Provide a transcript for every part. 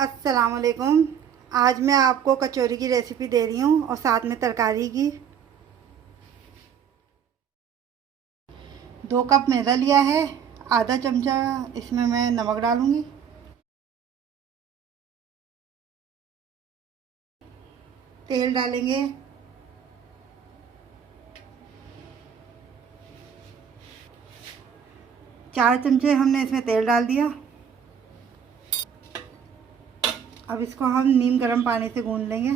अस्सलाम वालेकुम। आज मैं आपको कचौरी की रेसिपी दे रही हूँ और साथ में तरकारी की। 2 कप मैदा लिया है। आधा चमचा इसमें मैं नमक डालूँगी। तेल डालेंगे। 4 चमचे हमने इसमें तेल डाल दिया। अब इसको हम नीम गर्म पानी से गूँध लेंगे।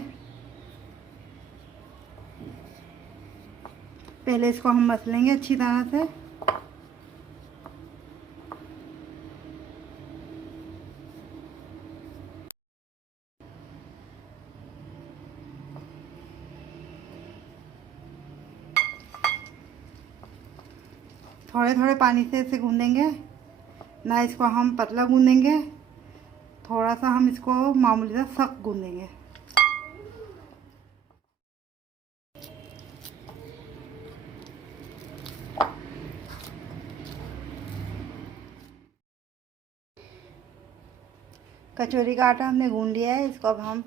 पहले इसको हम मसलेंगे अच्छी तरह से। थोड़े थोड़े पानी से इसे गूँधेंगे, ना इसको हम पतला गूँधेंगे, थोड़ा सा हम इसको मामूली सा सख्त गूँधेंगे। कचौरी का आटा हमने गूँध लिया है। इसको अब हम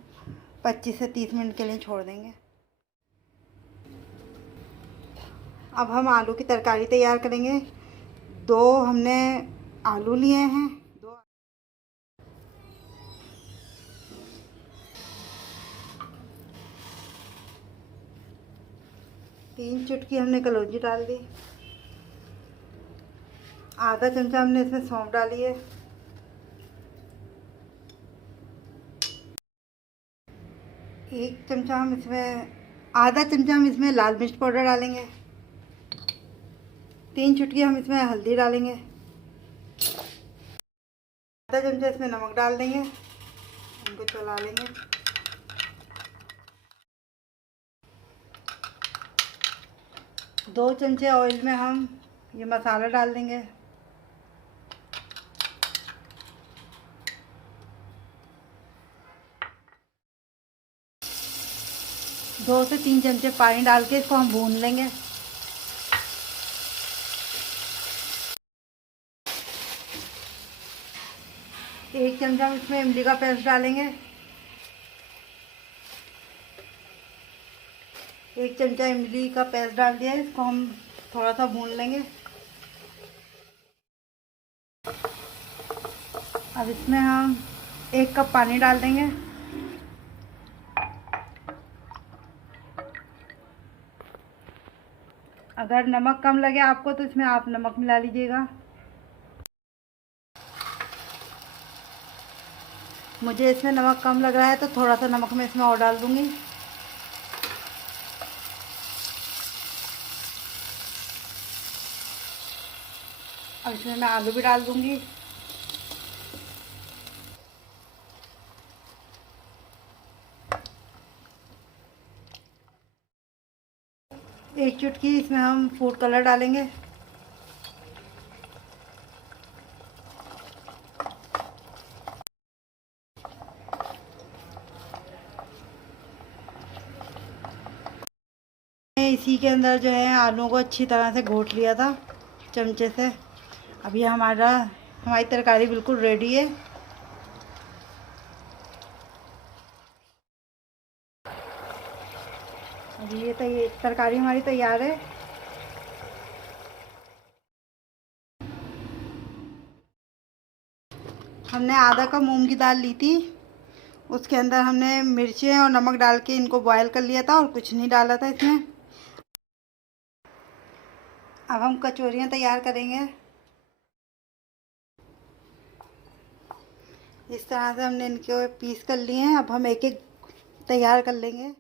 25 से 30 मिनट के लिए छोड़ देंगे। अब हम आलू की तरकारी तैयार करेंगे। 2 हमने आलू लिए हैं। 3 चुटकी हमने कलौंजी डाल दी। आधा चमचा हमने इसमें सौंफ डाली है। 1 चमचा हम इसमें आधा चमचा हम इसमें लाल मिर्च पाउडर डालेंगे। 3 चुटकी हम इसमें हल्दी डालेंगे। आधा चमचा इसमें नमक डाल देंगे। इनको चला लेंगे। 2 चमचे ऑयल में हम ये मसाला डाल देंगे। 2 से 3 चमचे पानी डाल के इसको हम भून लेंगे। एक चमचा हम इसमें इमली का पेस्ट डालेंगे। 1 चमचा इमली का पेस्ट डाल दिया है। इसको हम थोड़ा सा भून लेंगे। अब इसमें हम 1 कप पानी डाल देंगे। अगर नमक कम लगे आपको तो इसमें आप नमक मिला लीजिएगा। मुझे इसमें नमक कम लग रहा है तो थोड़ा सा नमक मैं इसमें और डाल दूंगी। अब इसमें मैं आलू भी डाल दूंगी। एक चुटकी इसमें हम फूड कलर डालेंगे। इसी के अंदर जो है आलूओं को अच्छी तरह से घोट लिया था चमचे से। अब ये हमारी तरकारी बिल्कुल रेडी है। अब ये तरकारी हमारी तैयार है। हमने आधा कप मूंग की दाल ली थी। उसके अंदर हमने मिर्चें और नमक डाल के इनको बॉयल कर लिया था और कुछ नहीं डाला था इसमें। अब हम कचौरियाँ तैयार करेंगे। इस तरह से हमने इनके पीस कर लिए हैं। अब हम एक एक तैयार कर लेंगे।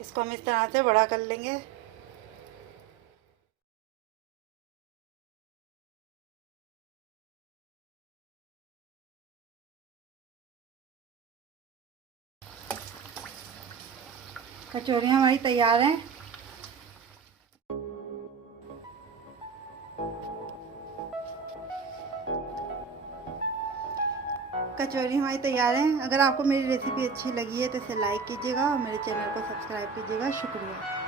इसको हम इस तरह से बड़ा कर लेंगे। कचौरियाँ हमारी तैयार हैं। कचौरी हमारी तैयार है। अगर आपको मेरी रेसिपी अच्छी लगी है तो इसे लाइक कीजिएगा और मेरे चैनल को सब्सक्राइब कीजिएगा। शुक्रिया।